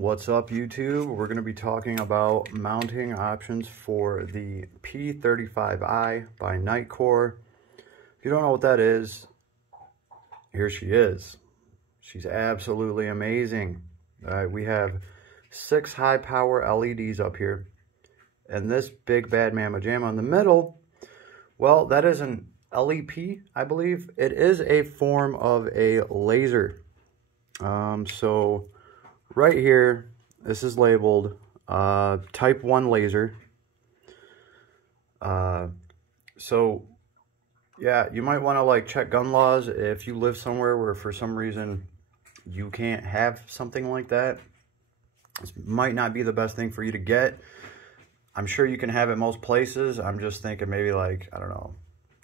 What's up, YouTube? We're going to be talking about mounting options for the P35i by Nitecore. If you don't know what that is, here she is. She's absolutely amazing. We have 6 high power LEDs up here, and this big bad mamma jamma in the middle, well, that is an LEP, I believe. It is a form of a laser. So right here, this is labeled type 1 laser. So yeah, you might want to like check gun laws if you live somewhere where for some reason you can't have something like that. This might not be the best thing for you to get. I'm sure you can have it most places. I'm just thinking maybe like, I don't know,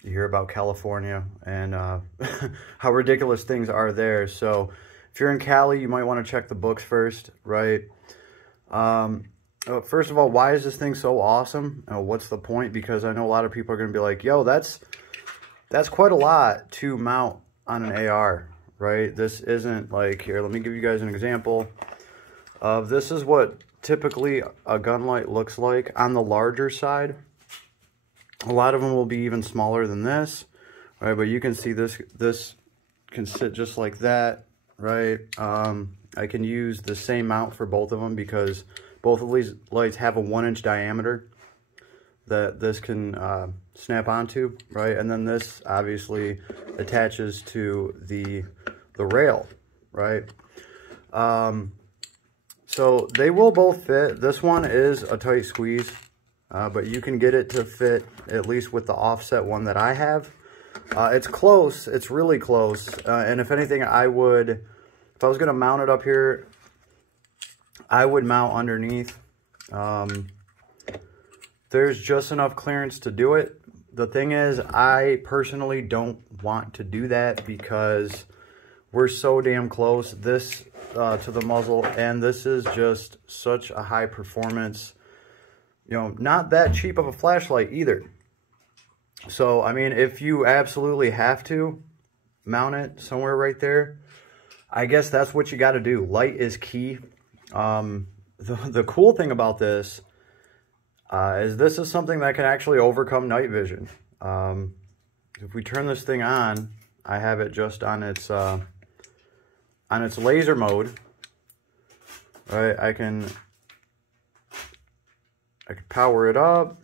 you hear about California and how ridiculous things are there. So if you're in Cali, you might want to check the books first, right? First of all, why is this thing so awesome? What's the point? Because I know a lot of people are going to be like, yo, that's quite a lot to mount on an AR, right? This isn't like, here, let me give you guys an example of this is what typically a gun light looks like on the larger side. A lot of them will be even smaller than this, right? But you can see this can sit just like that, right? I can use the same mount for both of them because both of these lights have a 1-inch diameter that this can snap onto, right? And then this obviously attaches to the rail, right? So they will both fit. This one is a tight squeeze, but you can get it to fit at least with the offset one that I have. It's close. It's really close. And if anything, if I was going to mount it up here, I would mount underneath. There's just enough clearance to do it. The thing is, I personally don't want to do that because we're so damn close to the muzzle, and this is just such a high performance, not that cheap of a flashlight either. So, I mean, if you absolutely have to mount it somewhere right there, I guess that's what you got to do. Light is key. The cool thing about this is this is something that can actually overcome night vision. If we turn this thing on, I have it just on its laser mode, right? I can power it up,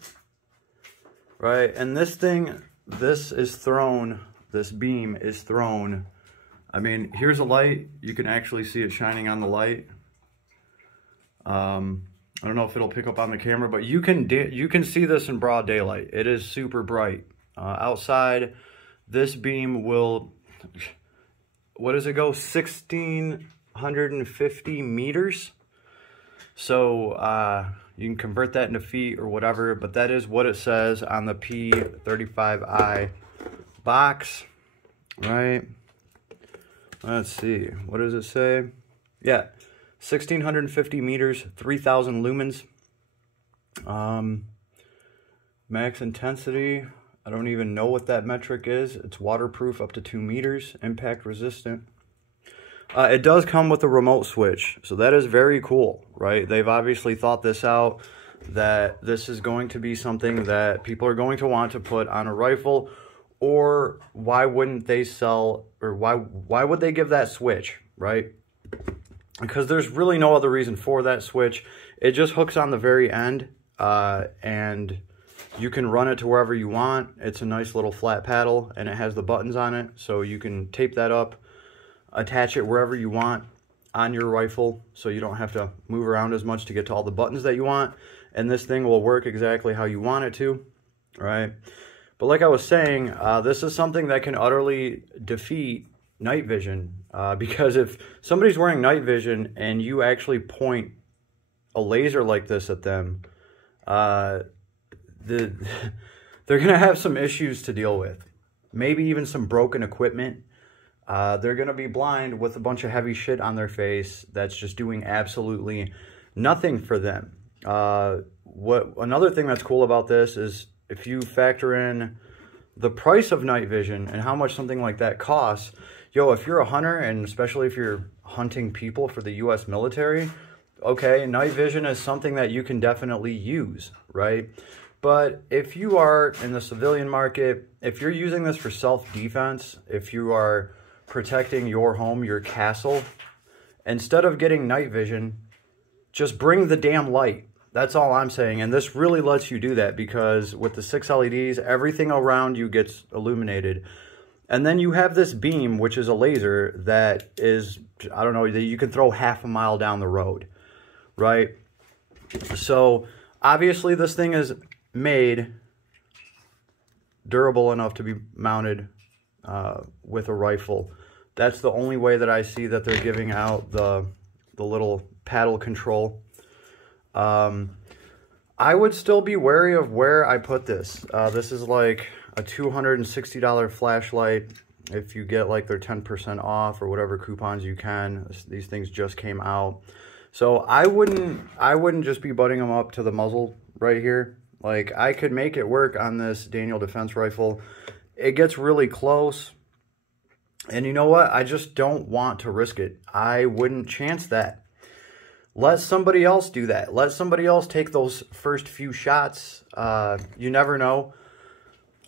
right? And this thing, this beam is thrown. I mean, here's a light. You can actually see it shining on the light. I don't know if it'll pick up on the camera, but you can see this in broad daylight. It is super bright. Outside, this beam will, what does it go? 1,650 meters. So you can convert that into feet or whatever, but that is what it says on the P35i box, right? Let's see, what does it say? Yeah, 1,650 meters, 3,000 lumens. Max intensity, I don't even know what that metric is. It's waterproof up to 2 meters, impact resistant. It does come with a remote switch, so that is very cool, right? They've obviously thought this out, that this is going to be something that people are going to want to put on a rifle, or why wouldn't they sell, or why would they give that switch, right? Because there's really no other reason for that switch. It just hooks on the very end, and you can run it to wherever you want. It's a nice little flat paddle, and it has the buttons on it, so you can tape that up, attach it wherever you want on your rifle, so you don't have to move around as much to get to all the buttons that you want, and this thing will work exactly how you want it to, right? But like I was saying, this is something that can utterly defeat night vision, because if somebody's wearing night vision and you actually point a laser like this at them, they're gonna have some issues to deal with, maybe even some broken equipment. They're gonna be blind with a bunch of heavy shit on their face that's just doing absolutely nothing for them. Another thing that's cool about this is if you factor in the price of night vision and how much something like that costs, yo, if you're a hunter, and especially if you're hunting people for the U.S. military, okay, night vision is something that you can definitely use, right? But if you are in the civilian market, if you're using this for self-defense, if you are protecting your home, your castle, instead of getting night vision, just bring the damn light. That's all I'm saying. And this really lets you do that because with the 6 LEDs, everything around you gets illuminated. And then you have this beam, which is a laser that is, I don't know, that you can throw half a mile down the road, right? So obviously this thing is made durable enough to be mounted with a rifle. That's the only way that I see that they're giving out the little paddle control. I would still be wary of where I put this. This is like a $260 flashlight. If you get like their 10% off or whatever coupons you can, these things just came out. So I wouldn't just be butting them up to the muzzle right here. Like I could make it work on this Daniel Defense rifle. It gets really close. And you know what? I just don't want to risk it. I wouldn't chance that. Let somebody else do that. Let somebody else take those first few shots. You never know.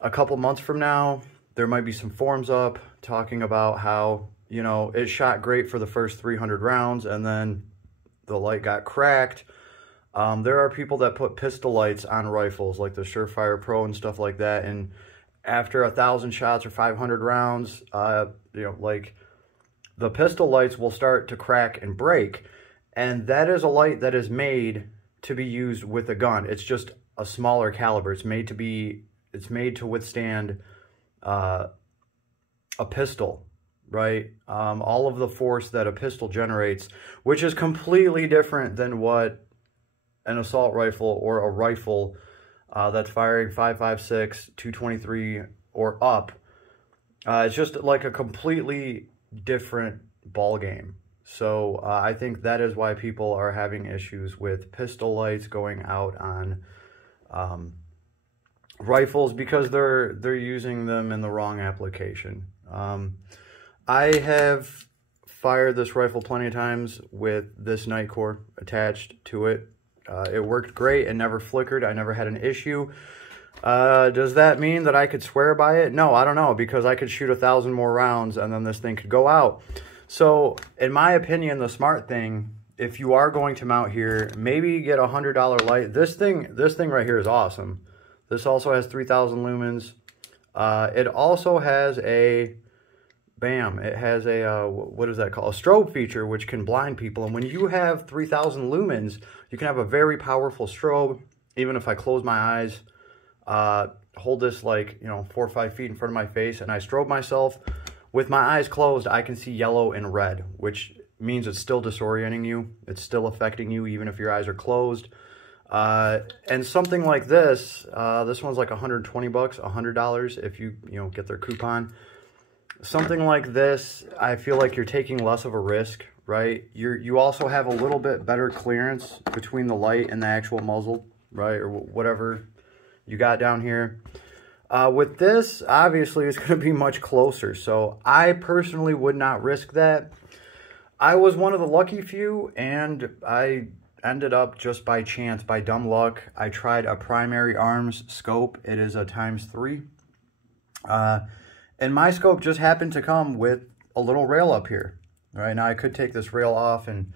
A couple months from now, there might be some forums up talking about how, you know, it shot great for the first 300 rounds and then the light got cracked. There are people that put pistol lights on rifles like the Surefire Pro and stuff like that. And after 1,000 shots or 500 rounds, you know, like the pistol lights will start to crack and break. And that is a light that is made to be used with a gun. It's just a smaller caliber. It's made to withstand a pistol, right? All of the force that a pistol generates, which is completely different than what an assault rifle or a rifle that's firing 5.56, 223 or up. It's just like a completely different ball game. So I think that is why people are having issues with pistol lights going out on rifles, because they're using them in the wrong application. I have fired this rifle plenty of times with this Nitecore attached to it. It worked great and never flickered. I never had an issue. Does that mean that I could swear by it? No, I don't know, because I could shoot 1,000 more rounds and then this thing could go out. So in my opinion, the smart thing, if you are going to mount here, maybe get a $100 light. This thing right here is awesome. This also has 3,000 lumens. It also has a, it has a, what is that called? A strobe feature, which can blind people. And when you have 3,000 lumens, you can have a very powerful strobe. Even if I close my eyes, hold this like, you know, 4 or 5 feet in front of my face and I strobe myself, with my eyes closed, I can see yellow and red, which means it's still disorienting you. It's still affecting you even if your eyes are closed. And something like this, this one's like 120 bucks, $100 if you get their coupon. Something like this, I feel like you're taking less of a risk, right? You also have a little bit better clearance between the light and the actual muzzle, right? Or whatever you got down here. With this, obviously, it's going to be much closer. So I personally would not risk that. I was one of the lucky few, and I ended up just by chance, by dumb luck. I tried a primary arms scope. It is a ×3. And my scope just happened to come with a little rail up here. Right now, I could take this rail off and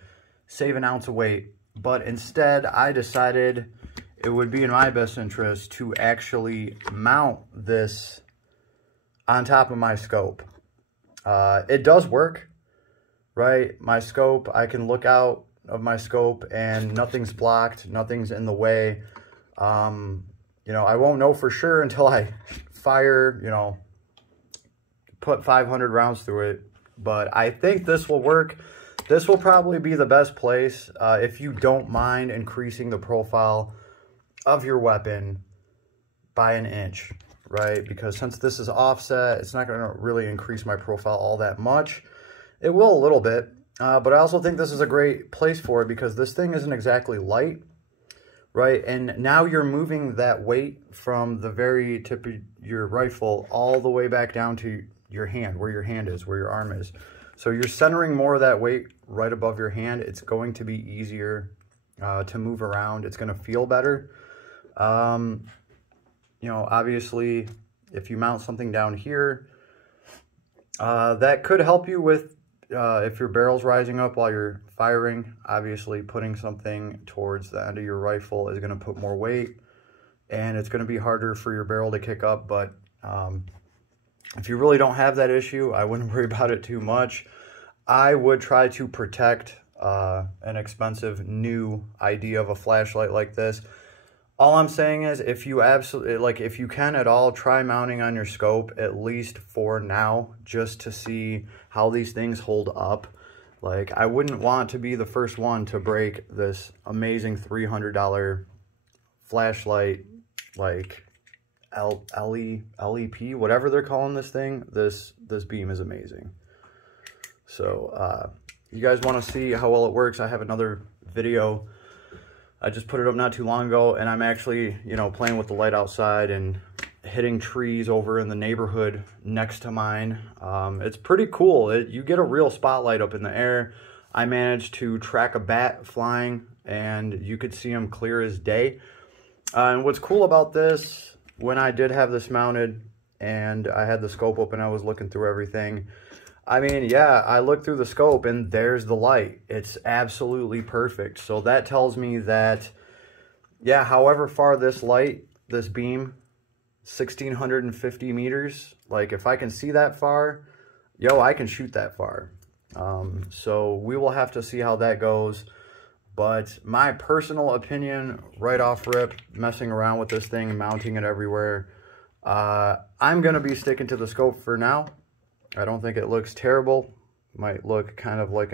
save an ounce of weight. But instead, I decided it would be in my best interest to actually mount this on top of my scope. It does work, right? My scope, I can look out of my scope and nothing's blocked, nothing's in the way. You know, I won't know for sure until I fire, you know, put 500 rounds through it. But I think this will work. This will probably be the best place if you don't mind increasing the profile of your weapon by an inch, right? Because since this is offset, it's not going to really increase my profile all that much. It will a little bit, but I also think this is a great place for it because this thing isn't exactly light, right? And now you're moving that weight from the very tip of your rifle all the way back down to your hand, where your hand is, where your arm is. So you're centering more of that weight right above your hand. It's going to be easier to move around. It's going to feel better. You know, obviously, if you mount something down here, that could help you with, if your barrel's rising up while you're firing. Obviously, putting something towards the end of your rifle is going to put more weight, and it's going to be harder for your barrel to kick up. But if you really don't have that issue, I wouldn't worry about it too much. I would try to protect an expensive new idea of a flashlight like this. All I'm saying is, if you absolutely, like, if you can at all, try mounting on your scope, at least for now, just to see how these things hold up. Like, I wouldn't want to be the first one to break this amazing $300 flashlight, like, LEP, whatever they're calling this thing. This beam is amazing. So, you guys want to see how well it works? I have another video. I just put it up not too long ago, and I'm actually, you know, playing with the light outside and hitting trees over in the neighborhood next to mine. It's pretty cool. You get a real spotlight up in the air. I managed to track a bat flying, and you could see him clear as day. And what's cool about this, when I did have this mounted and I had the scope open, I was looking through everything. I mean, yeah, I looked through the scope and there's the light. It's absolutely perfect. So that tells me that, yeah, however far this beam, 1,650 meters, like if I can see that far, yo, I can shoot that far. So we will have to see how that goes. But my personal opinion, right off rip, messing around with this thing, mounting it everywhere, I'm going to be sticking to the scope for now. I don't think it looks terrible. Might look kind of like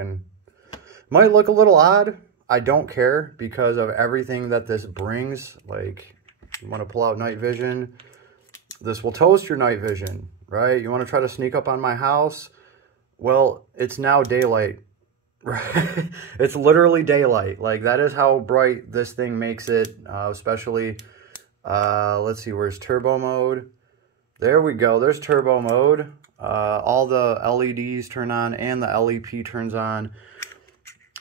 might look a little odd. I don't care because of everything that this brings. Like, you want to pull out night vision, this will toast your night vision, right? You want to try to sneak up on my house? Well, it's now daylight, right? It's literally daylight. Like, that is how bright this thing makes it, especially, let's see, where's turbo mode? There we go. There's turbo mode. All the LEDs turn on and the LEP turns on,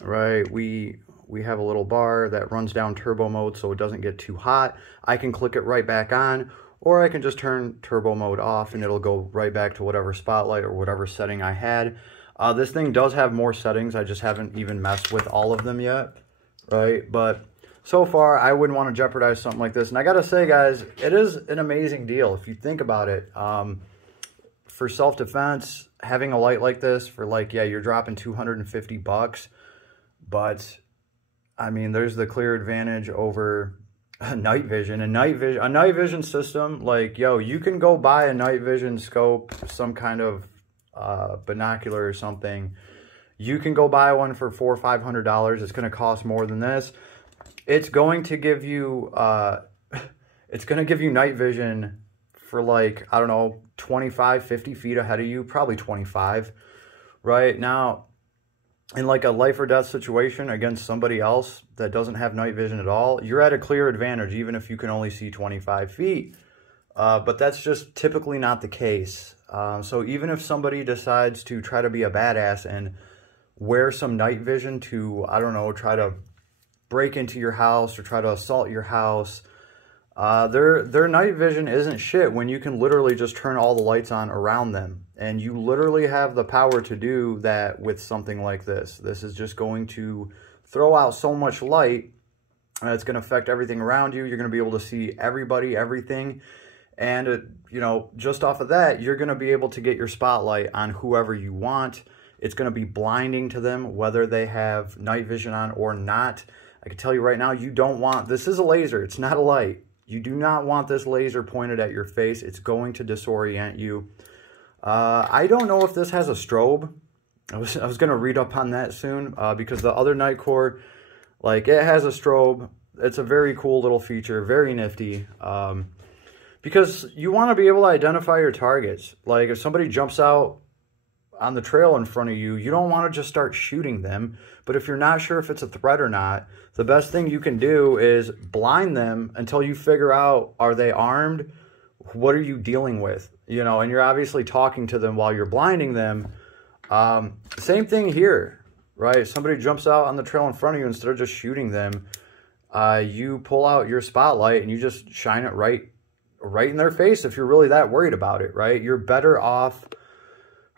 right? We have a little bar that runs down turbo mode so it doesn't get too hot. I can click it right back on, or I can just turn turbo mode off and it'll go right back to whatever spotlight or whatever setting I had. This thing does have more settings. I just haven't even messed with all of them yet, right? But so far, I wouldn't want to jeopardize something like this. And I got to say, guys, it is an amazing deal if you think about it. For self-defense, having a light like this for, like, yeah, you're dropping $250, but I mean, there's the clear advantage over night vision. A night vision system, like, yo, you can go buy a night vision scope, some kind of binocular or something. You can go buy one for $400 or $500. It's going to cost more than this. It's going to give you night vision for, like, I don't know, 25, 50 feet ahead of you, probably 25, right? Now, in like a life or death situation against somebody else that doesn't have night vision at all, you're at a clear advantage, even if you can only see 25 feet. But that's just typically not the case. So even if somebody decides to try to be a badass and wear some night vision to, I don't know, try to break into your house or try to assault your house, their night vision isn't shit when you can literally just turn all the lights on around them. And you literally have the power to do that with something like this. This is just going to throw out so much light, and it's going to affect everything around you. You're going to be able to see everybody, everything. And, you know, just off of that, you're going to be able to get your spotlight on whoever you want. It's going to be blinding to them, whether they have night vision on or not. I can tell you right now, you don't want, this is a laser, it's not a light. You do not want this laser pointed at your face. It's going to disorient you. I don't know if this has a strobe. I was going to read up on that soon because the other Nitecore, like, it has a strobe. It's a very cool little feature, very nifty. Because you want to be able to identify your targets. Like, if somebody jumps out on the trail in front of you, you don't want to just start shooting them. But if you're not sure if it's a threat or not, the best thing you can do is blind them until you figure out, are they armed? What are you dealing with? You know, and you're obviously talking to them while you're blinding them. Same thing here, right? If somebody jumps out on the trail in front of you, instead of just shooting them, you pull out your spotlight and you just shine it right in their face if you're really that worried about it, right? You're better off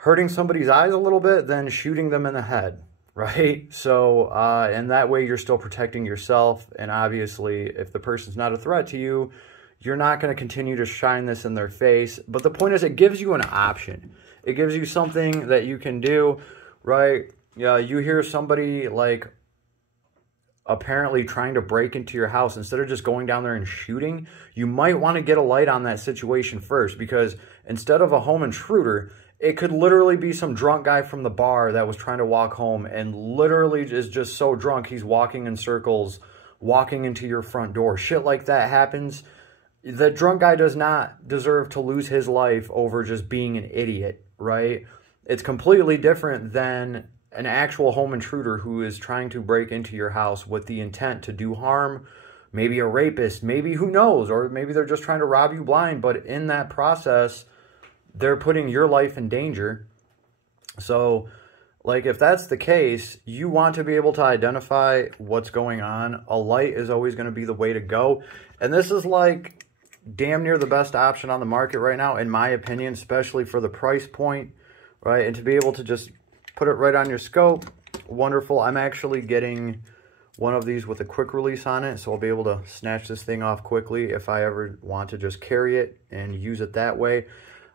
hurting somebody's eyes a little bit than shooting them in the head, right? So, and that way you're still protecting yourself. And obviously, if the person's not a threat to you, you're not going to continue to shine this in their face. But the point is, it gives you an option. It gives you something that you can do, right? Yeah, you hear somebody like apparently trying to break into your house. Instead of just going down there and shooting, you might want to get a light on that situation first, because instead of a home intruder, it could literally be some drunk guy from the bar that was trying to walk home and literally is just so drunk he's walking in circles, walking into your front door. Shit like that happens. The drunk guy does not deserve to lose his life over just being an idiot, right? It's completely different than an actual home intruder who is trying to break into your house with the intent to do harm, maybe a rapist, maybe who knows, or maybe they're just trying to rob you blind, but in that process, they're putting your life in danger. So, like, if that's the case, you want to be able to identify what's going on. A light is always going to be the way to go. And this is like damn near the best option on the market right now, in my opinion, especially for the price point, right? And to be able to just put it right on your scope, wonderful. I'm actually getting one of these with a quick release on it, so I'll be able to snatch this thing off quickly if I ever want to just carry it and use it that way.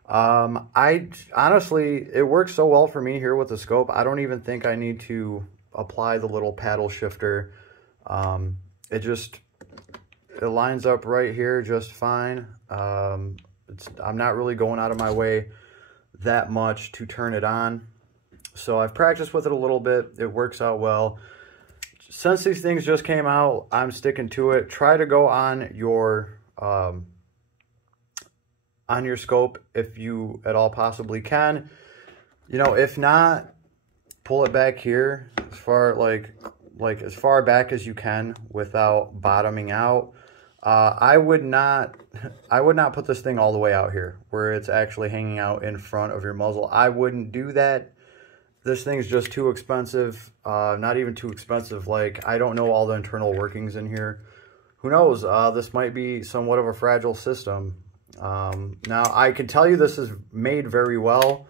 I honestly, it works so well for me here with the scope. I don't even think I need to apply the little paddle shifter. It lines up right here just fine. I'm not really going out of my way that much to turn it on. So I've practiced with it a little bit. It works out well. Since these things just came out, I'm sticking to it. Try to go on your scope if you at all possibly can. You know, if not, pull it back here as far as far back as you can without bottoming out. I would not put this thing all the way out here where it's actually hanging out in front of your muzzle. I wouldn't do that. This thing's just too expensive. Not even too expensive. Like, I don't know all the internal workings in here. Who knows? This might be somewhat of a fragile system. Now, I can tell you this is made very well,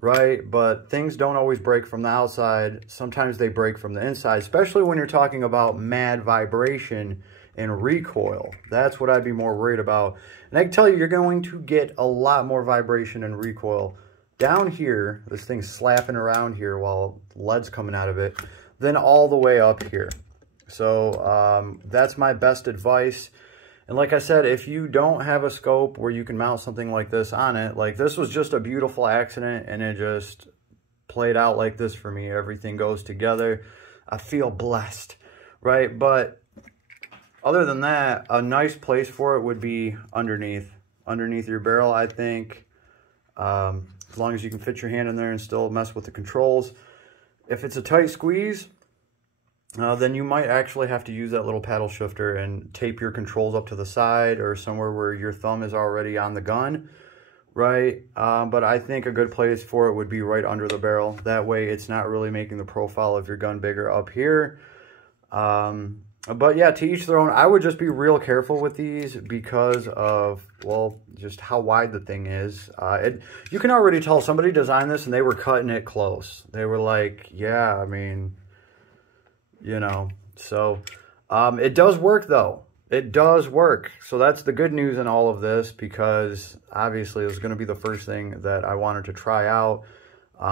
right? But things don't always break from the outside. Sometimes they break from the inside, especially when you're talking about mad vibration and recoil. That's what I'd be more worried about. And I can tell you, you're going to get a lot more vibration and recoil down here, this thing's slapping around here while lead's coming out of it, than all the way up here. So that's my best advice. And like I said, if you don't have a scope where you can mount something like this on it, like this was just a beautiful accident and it just played out like this for me. Everything goes together. I feel blessed, right? But other than that, a nice place for it would be underneath your barrel, I think. As long as you can fit your hand in there and still mess with the controls. If it's a tight squeeze, then you might actually have to use that little paddle shifter and tape your controls up to the side or somewhere where your thumb is already on the gun, right? But I think a good place for it would be right under the barrel. That way it's not really making the profile of your gun bigger up here. But yeah, to each their own. I would just be real careful with these because of, well, just how wide the thing is. You can already tell somebody designed this and they were cutting it close. They were like, yeah, I mean, you know. So it does work though. It does work. So that's the good news in all of this, because obviously it was going to be the first thing that I wanted to try out.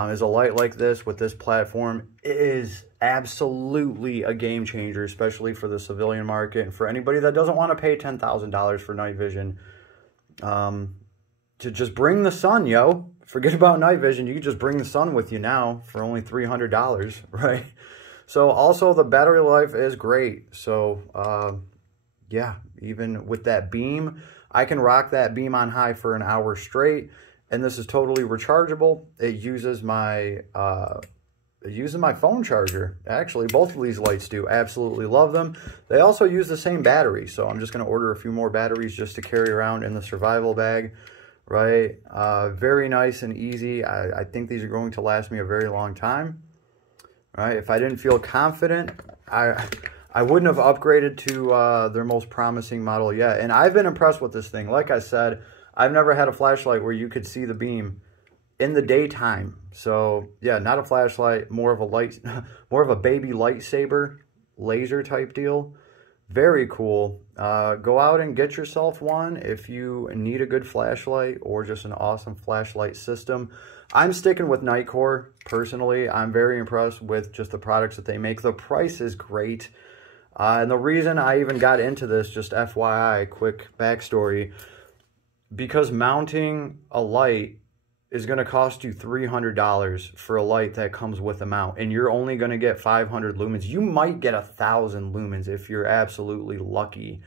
Is a light like this with this platform is absolutely a game changer, especially for the civilian market and for anybody that doesn't want to pay $10,000 for night vision. To just bring the sun, yo. Forget about night vision. You can just bring the sun with you now for only $300, right? So also the battery life is great. So yeah, even with that beam, I can rock that beam on high for an hour straight. And this is totally rechargeable. It uses my phone charger. Actually, both of these lights do. Absolutely love them. They also use the same battery, so I'm just going to order a few more batteries just to carry around in the survival bag, right? Very nice and easy. I think these are going to last me a very long time, right? If I didn't feel confident, I wouldn't have upgraded to their most promising model yet. And I've been impressed with this thing. Like I said, I've never had a flashlight where you could see the beam in the daytime. So yeah, not a flashlight, more of a light, more of a baby lightsaber laser type deal. Very cool. Go out and get yourself one if you need a good flashlight or just an awesome flashlight system. I'm sticking with Nitecore personally. I'm very impressed with just the products that they make. The price is great. And the reason I even got into this, just FYI, quick backstory, because mounting a light is going to cost you $300 for a light that comes with a mount, and you're only going to get 500 lumens. You might get 1,000 lumens if you're absolutely lucky.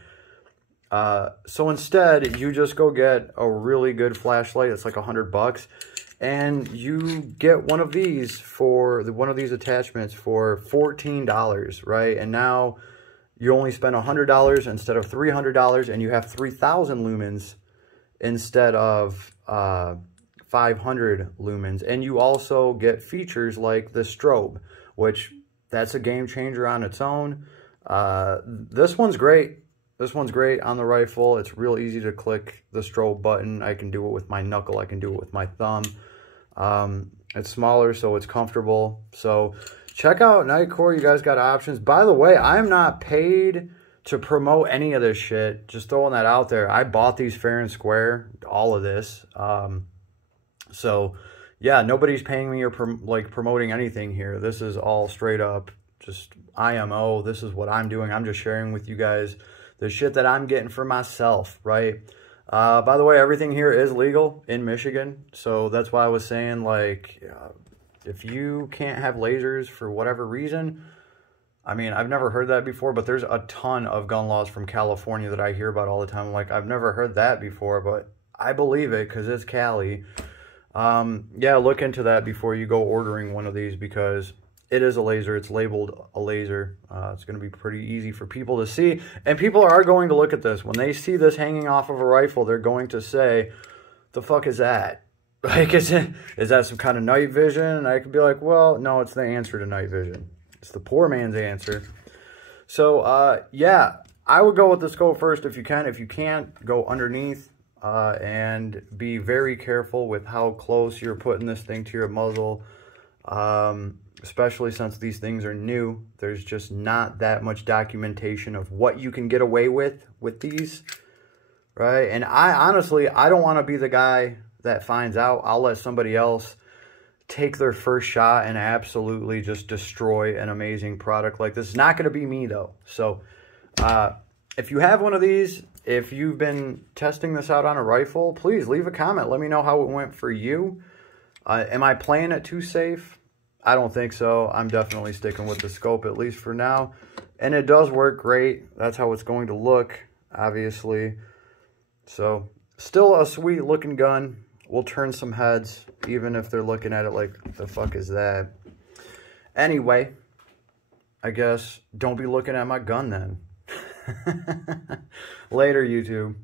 So instead, you just go get a really good flashlight. It's like $100, and you get one of these for one of these attachments for $14, right? And now you only spend $100 instead of $300, and you have 3,000 lumens instead of 500 lumens. And you also get features like the strobe, which that's a game changer on its own. This one's great. This one's great on the rifle. It's real easy to click the strobe button. I can do it with my knuckle. I can do it with my thumb. It's smaller, so it's comfortable. So check out Nitecore. You guys got options. By the way, I'm not paid to promote any of this shit. Just throwing that out there. I bought these fair and square, all of this. So yeah, nobody's paying me or promoting anything here. This is all straight up just IMO. This is what I'm doing. I'm just sharing with you guys the shit that I'm getting for myself, right? By the way, everything here is legal in Michigan. So that's why I was saying, like, if you can't have lasers for whatever reason, I mean, I've never heard that before, but there's a ton of gun laws from California that I hear about all the time. Like, I've never heard that before, but I believe it because it's Cali. Yeah, look into that before you go ordering one of these, because it is a laser. It's labeled a laser. It's going to be pretty easy for people to see. And people are going to look at this. When they see this hanging off of a rifle, they're going to say, the fuck is that? Like, is that some kind of night vision? And I could be like, well, no, it's the answer to night vision. It's the poor man's answer. So, yeah, I would go with the scope first if you can. If you can't, go underneath. And be very careful with how close you're putting this thing to your muzzle, especially since these things are new. There's just not that much documentation of what you can get away with these, right? And I honestly, I don't want to be the guy that finds out. I'll let somebody else take their first shot and absolutely just destroy an amazing product like this. It's not going to be me, though. So if you have one of these, if you've been testing this out on a rifle, please leave a comment. Let me know how it went for you. Am I playing it too safe? I don't think so. I'm definitely sticking with the scope, at least for now. And it does work great. That's how it's going to look, obviously. So, still a sweet looking gun. Will turn some heads, even if they're looking at it like, the fuck is that? Anyway, I guess don't be looking at my gun then. Later, YouTube.